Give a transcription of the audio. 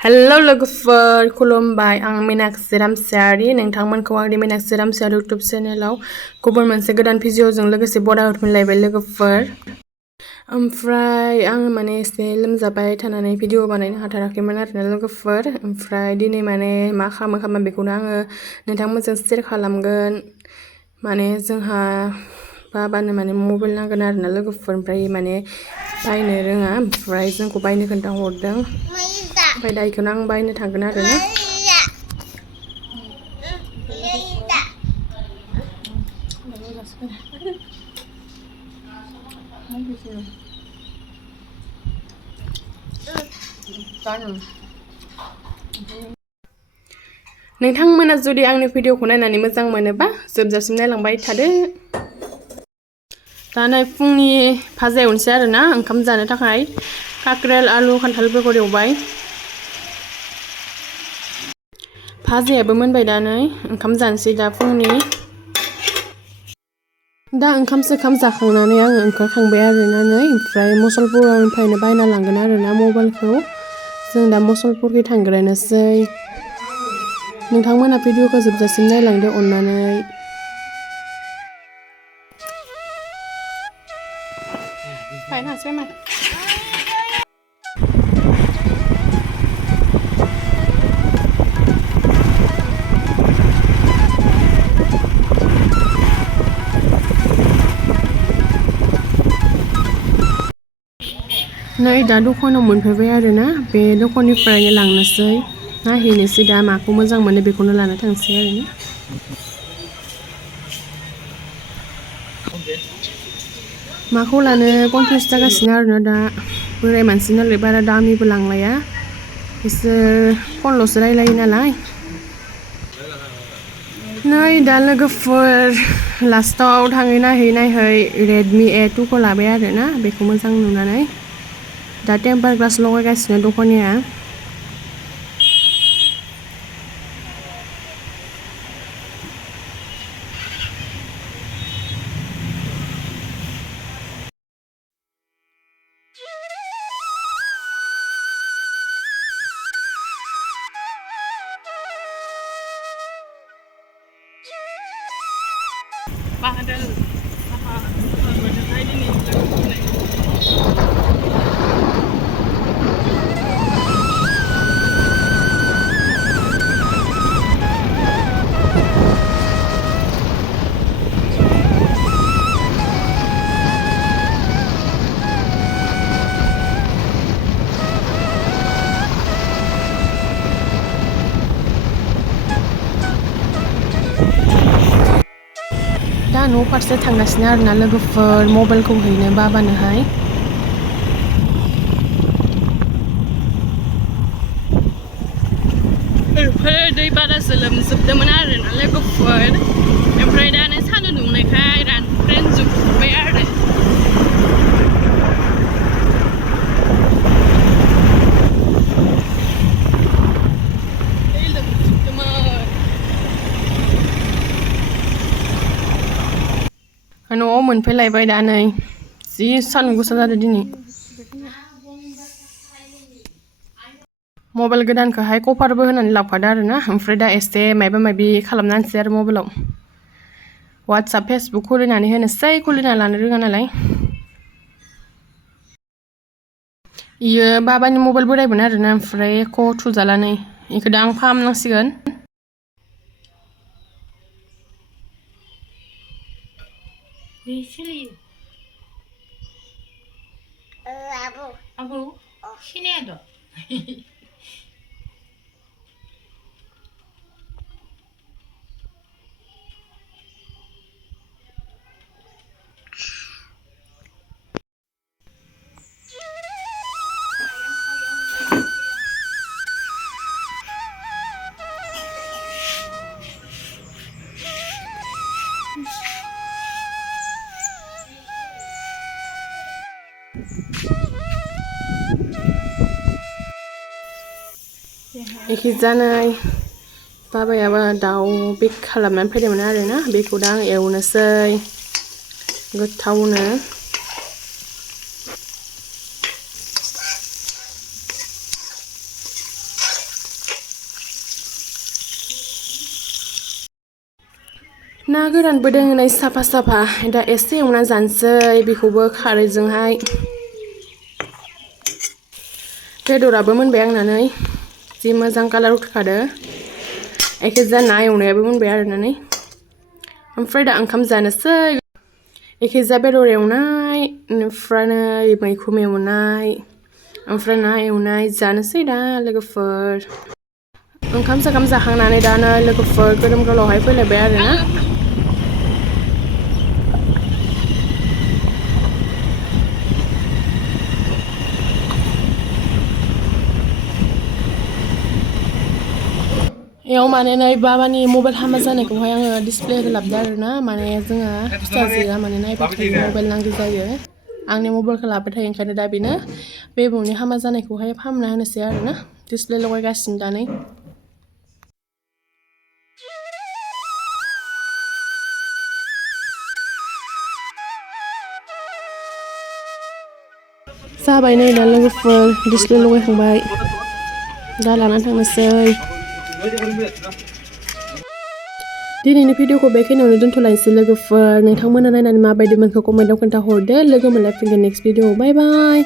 hello लोगोफोर खुलुमबाय आं मीनाक्षी रामसियारि नोंथांमोनखौ आंनि मीनाक्षी रामसियारि इउटुब चेनेलाव गुबुन मोनसे गोदान भिडिअजों लोगोसे बराय हरफिनलायबाय लोगोफोर ओमफ्राय आं माने एसे लोमजाबाय थानानै भिडिअ बानायनो हाथाराखैमोन आरोना लोगोफोर ओमफ्राय दिनै माने मा खालामो बेखौनो आङो नोंथांमोनजों शेयार खालामगोन माने जोंहा बाबानो माने मबाइल नांगोन आरोना लोगोफोर ओमफ्राय माने बायनो रोङा ओमफ्राय जोंखौ बायनो खोन्थाहरदों ओमफ्राय दा इखौनो आं बायनो थांगोन आरोना नोंथांमोना जुदि आंनि भिडिअखौ नायनानै मोजां मोनोबा जोबजासिम नायलांबाय थादो दा नै फुंनि भाजा एवनोसै आरोना ओंखाम जानो थाखाय काक्रेल आलु खान्थाल बेगर एवबाय भाजायाबो मोनबाय दा नै ओंखाम जानोसै दा फुंनि दा ओंखाम जाखांनानै आङो ओंखारखांबाय आरोना नै ओमफ्राय मुसलपुरनिफ्रायनो बायना लांगोन आरोना मबाइलखौ जों दा मुसलपुरखै थांग्रोनोसै नोंथांमोना भिडिअखौ जोबजासिम नायलांदो अननानै नै दा दखानाव मोनफैबाय आरोना बे दखाननिफ्रायनो लांनोसै नायहैनोसै दा माखौ मोजां मोनो बेखौनो लाना थांसै आरोना माखौ लानो कनफिउस जागासिनो आरोना दा बोराय मानसि नालाय बारा दामिबो लांलाया बिसोर फनल'सो रायलायो नालाय नै दा लोगोफोर लास्टाव थाङै नायहै रेडमि A2 खौ लाबाय आरोना बेखौ मोजां नुनानै दा टेम्पार ग्लास लगायगासिनो दखानिया दा न' फारसे थांगासिनो आरोना लोगोफोर मबाइलखौ हैनो बाबानोहाय दै बारासो लोमजोबदोंमोन आरोना लोगोफोर ओमफ्राय दानो सान्दुं दुंनायखाय रानख्रेंजोबबाय आरो न'आव मोनफैलायबाय दा नै जि सान्दुं गोसा जादों दिनै मबाइल गोदानखौहाय कभारबो होनानै लाबोफादो आरोना ओमफ्राय दा एसे माबा माबि खालामना होनोसै आरो मबाइलाव वाट्सएप फेसबुक खुलिनानै होनोसै खुलिना लानो रोङा नालाय इयो बाबानि मबाइल बोरायमोन आरोना ओमफ्राय एख' थुजाला नै इखौ दा आं फाहामनांसिगोन आबौ सिनायाद' एखे जानाय बाबायाबो दाउ बेक खालामनानै फैदोंमोन आरोना बेखौ दा आं एवनोसै गोथावनो गोरानबो दोङो साफा साफा दा एसे एवना जानोसै बेखौबो खारैजोंहाय बेदराबो मोनबाय आंनानै जि मोजां कालार उठखादो एखेजा ना एवनायाबो मोनबाय आरो नानै ओमफ्राय दा ओंखाम जानोसै एखेजा बेदर एवनाय ओमफ्राय नै मैखुन एवनाय ओमफ्राय ना एवनाय जानोसै दा लोगोफोर ओंखाम जाखांनानै दा नै लोगोफोर गोदाम गावलावहाय फैलायबाय आरो ना याव माने नै बाबानि मबाइल हामा जानायखौहाय आङो डिसप्ले लाबोदों आरो ना माने जोङो फिसाजोआ माने नायबाय थायो मबाइल नांगौ जायो आंनि मबाइलखौ लाबाय थायो ओंखायनो दा बेनो बेबौनि हामा जानायखौहाय फाहामना होनोसै आरो ना डिसप्ले लगायगासिनो दा नै जाबाय नै दा लोगोफोर डिसप्ले लगायखांबाय दा लानानै थांनोसै दिनैनि भिडिअखौ बेखिनियावनो दोनथ'लायसै लोगोफोर नोंथांमोना नायनानै माबायदि मोनखो कमेन्टआव खोन्थाहरदो लोगो मोनलायफिनगोन नेक्स्ट भिडिअ बाय बाय